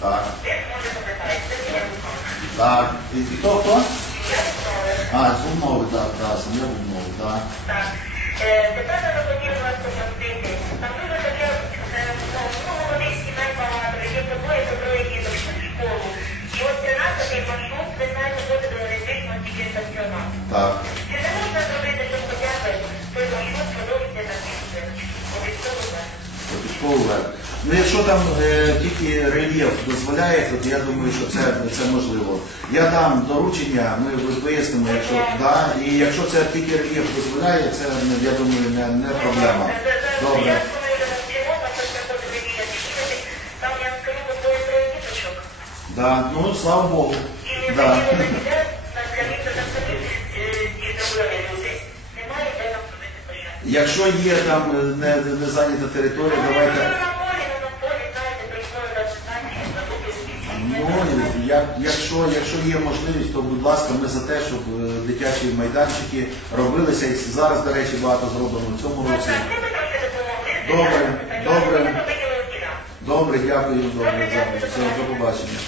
Так. Так. І і хто хто? А, з умови, так, так, саме в умови, так. Так. Е, Тепер я хотів вас попросити. Там дуже таке, е, ну, ну, молодих сімей багато, є по двоє, по троє діток в школу. І от 13-й маршрут, ви знаєте, буде до електричного тільки стаціонару. Ну, якщо там е, тільки рельєф дозволяє, то я думаю, що це, це можливо. Я дам доручення, ми вияснимо, якщо да, і якщо це тільки рельєф дозволяє, це я думаю, не, не проблема. Добре. Да, ну слава Богу. Да. Якщо є там е, не, не зайнята територія, давайте. на полі, ну на полі, знаєте, прийшли до станції, забути Як, якщо, якщо є можливість, то будь ласка, ми за те, щоб е, дитячі майданчики робилися. І зараз, до речі, багато зроблено в цьому році. Добре, добре. Добре, дякую, добре, дякую. Все, до побачення.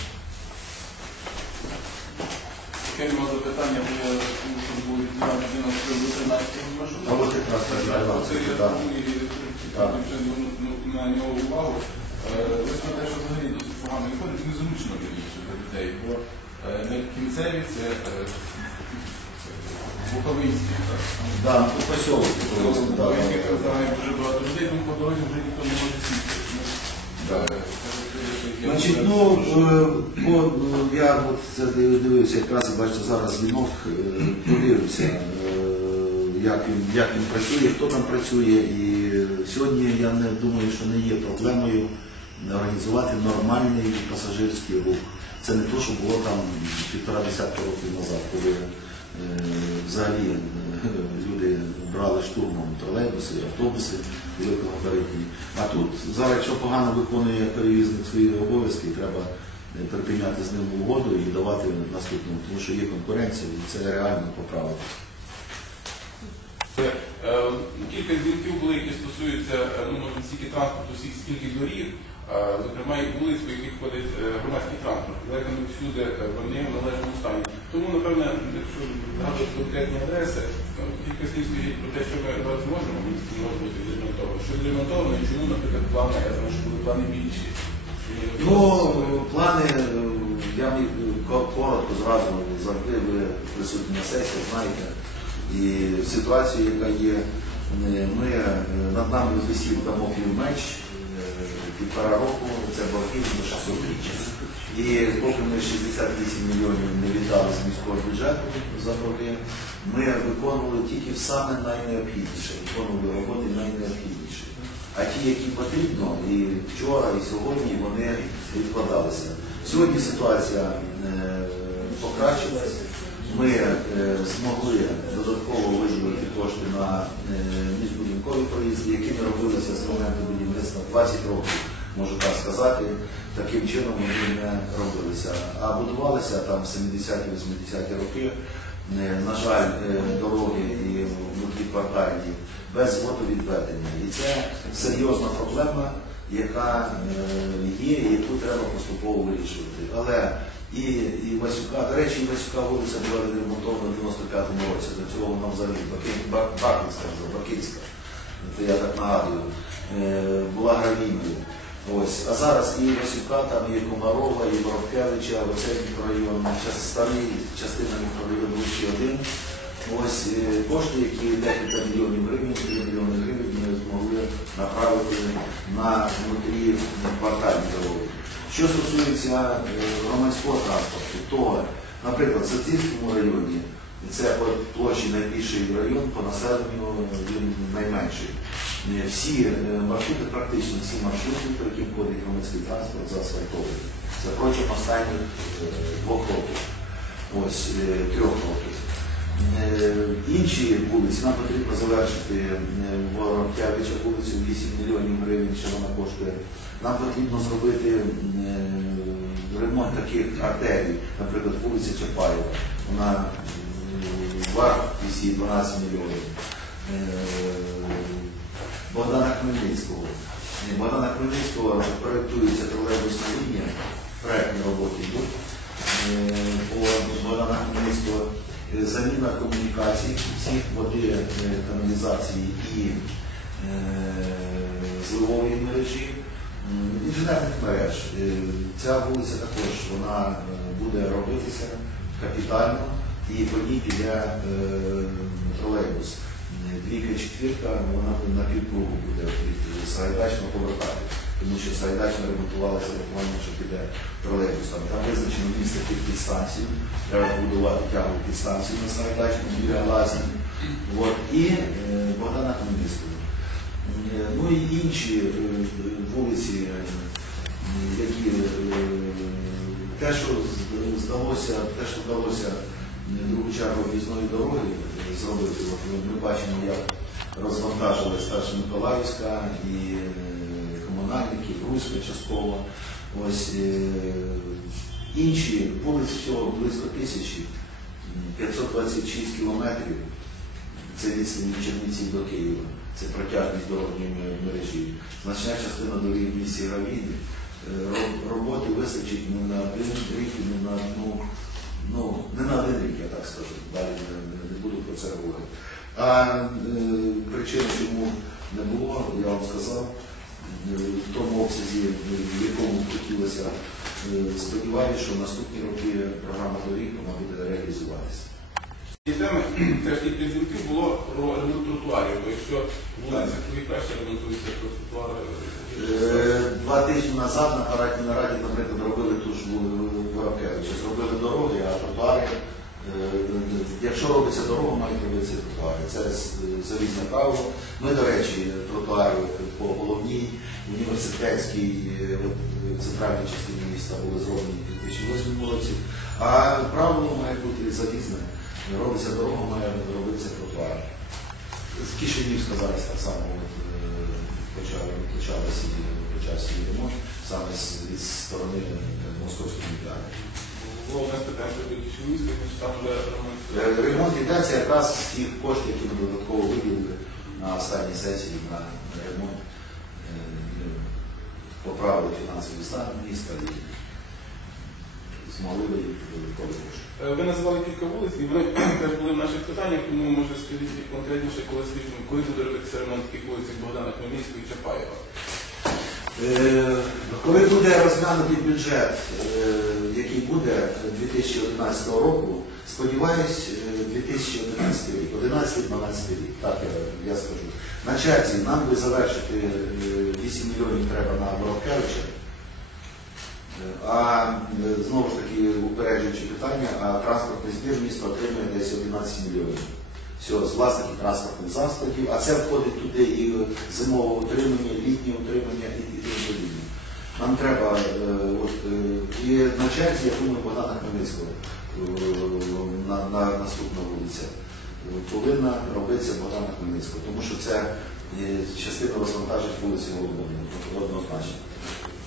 Нема запитання, тому, що було відзначено людина з 13 маршруту. А от якраз так, Це я так. Звернув на нього увагу. Е, Ось те, що взагалі досить погано виходить, незручно вірніше для дітей, бо е, не кінцеві це е, Буковинські. так. Да, тут посілок. Буковинські казали дуже багато людей, тому по дорозі вже ніхто не може сісти. Ну, е, Значить, ну, е, бо е, я от це дивився, якраз бачите, зараз дзвінок, е, подивився, е, як він, як він працює, хто там працює. І сьогодні я не думаю, що не є проблемою організувати нормальний пасажирський рух. Це не те, що було там півтора десятка років назад, коли е, взагалі е, люди брали штурмом тролейбуси, автобуси великогабаритні. А тут зараз, якщо погано виконує перевізник свої обов'язки, треба е, припиняти з ним угоду і давати наступному, тому що є конкуренція, і це реально поправити. Е, Кілька дзвінків були, які стосуються е, ну, стільки транспорту, скільки доріг, е, зокрема і вулиць, по яких ходить е, громадський транспорт. Далеко не всюди е, вони в належному стані. Тому, напевне, якщо згадувати конкретні адреси, кілька слів скажіть про те, що ми зараз зможемо місті може бути відремонтовано. Що відремонтовано і чому, наприклад, плани, я знаю, що були плани більші. Ну, плани, е, я міг коротко зразу завжди ви присутні на сесії, знаєте. І ситуація, яка є, ми, над нами висів Дамоклів меч півтора року, це борги до 600 річчя. І поки ми 68 мільйонів не віддали з міського бюджету за борги, ми виконували тільки саме найнеобхідніше, виконували роботи найнеобхідніші. А ті, які потрібно, і вчора, і сьогодні вони відкладалися. Сьогодні ситуація е, покращилась. Ми е, змогли додатково виділити кошти на е, міськбудинкові проїзди, які не робилися з моменту будівництва 20 років, можу так сказати. Таким чином вони не робилися. А будувалися там в 70-80-ті роки. Е, На жаль, е, дороги і внутріквартальні без водовідведення. І це серйозна проблема, яка е, є і яку треба поступово вирішувати. Але і, і Васюка, до речі, Васюка вулиця була відремонтована в 95-му році. До цього вона взагалі Бакин- Ба- Бакинська, це я так нагадую, була гравійною. Ось. А зараз і Васюка, там і Комарова, і Воровкевича, оцей мікрорайон, старий частина мікрорайону Лучі 1. Ось е, кошти, які декілька мільйонів гривень, 3 мільйони гривень ми змогли направити на внутрі квартальні дороги. Що стосується е, громадського транспорту, то, наприклад, в Сацівському районі це площі найбільший район, по населенню він найменший. Е, Всі е, маршрути, практично всі маршрути, по яким ходить громадський транспорт, заасфальтовані. Це протягом останніх е, двох років, ось трьох років. Інші вулиці нам потрібно завершити Воробтявича вулицю 8 мільйонів гривень, що вона коштує. Нам потрібно зробити ремонт таких артерій, наприклад, вулиця Чапаєва. Вона вартість 12 мільйонів. Богдана Хмельницького. Е, Богдана Хмельницького проєктується тролейбусна лінія проектні роботи йдуть е, Богдана Хмельницького. Е, Заміна комунікацій всіх води, е, каналізації і зливової мережі, інженерних мереж. Ця вулиця також вона буде робитися капітально і по ній піде тролейбус. Двійка, четвірка, вона на півкругу буде від Сагайдачного повертати, тому що Сагайдачна ремонтувалася буквально, що піде тролейбус. Там, визначено місце під підстанцію, треба побудувати тягу підстанцію на Сагайдачному біля лазні. І е, Богдана Хмельницького. Е, Ну і інші е, вулиці, які те, що здалося, те, що вдалося другу чергу в'їзної дороги е, зробити. От ми- бачимо, як розвантажили Старша Миколаївська і е, комунальники, Руська частково. Ось е, інші вулиць всього близько тисячі, 526 кілометрів. Це відстань від Чернівців до Києва, це протяжність дорожньої мережі. Значна частина доріг в місті Гравіді. Е, Роботи вистачить не на один рік, не на ну, ну, не на один рік, я так скажу. Далі не, не- не буду про це говорити. А е, причина, чому не було, я вам сказав, е, в тому обсязі, в якому хотілося. Е, Сподіваюся, що в наступні роки програма доріг буде реалізуватися. Теми теж дзвінків було про ремонт тротуарів. Бо якщо вулиця краще ремонтується, то тротуари. Е, Два тижні назад на парадній нараді, наприклад, робили ту ж Воробкевича. Зробили дороги, е, Якщо робиться дорога, мають робитися тротуари. Це залізне правило. Ми, до речі, тротуари по головній, університетській, е, центральній частині міста були зроблені в 2008 році. А правило має бути залізне. Робиться дорога, має робитися тротуар. З Кишинівська зараз так само е, почали, почався ремонт саме з, від сторони е, московської лікарні. Ремонт. Ремонт якраз з тих коштів, які ми додатково виділили на останній сесії на ремонт, е, поправили фінансовий стан міста і змогли додаткові кошти. Е, Ви називали кілька вулиць, і вони теж були в наших питаннях, тому може скажіть конкретніше, коли скажімо, коли буде ремонт таких вулиць, як Богдана Хмельницького і Чапаєва. Е, Коли буде розглянутий бюджет, е, який буде 2011 року, сподіваюсь, е, 2011 рік, 11-12 рік, так я, скажу. На черзі нам би завершити е, 8 мільйонів треба на Воробкевича. Е, А е, знову ж таки, упереджуючи питання, а транспортний збір місто отримує десь 11 мільйонів. Все, з власників транспортних засобів, а це входить туди і зимове утримання, літнє утримання і. Нам треба, е, от, е, і на я думаю, Богдана Хмельницького е, на, на наступна вулиця повинна робитися Богдана Хмельницького, тому що це частина розвантажить вулиці Голодовної, однозначно.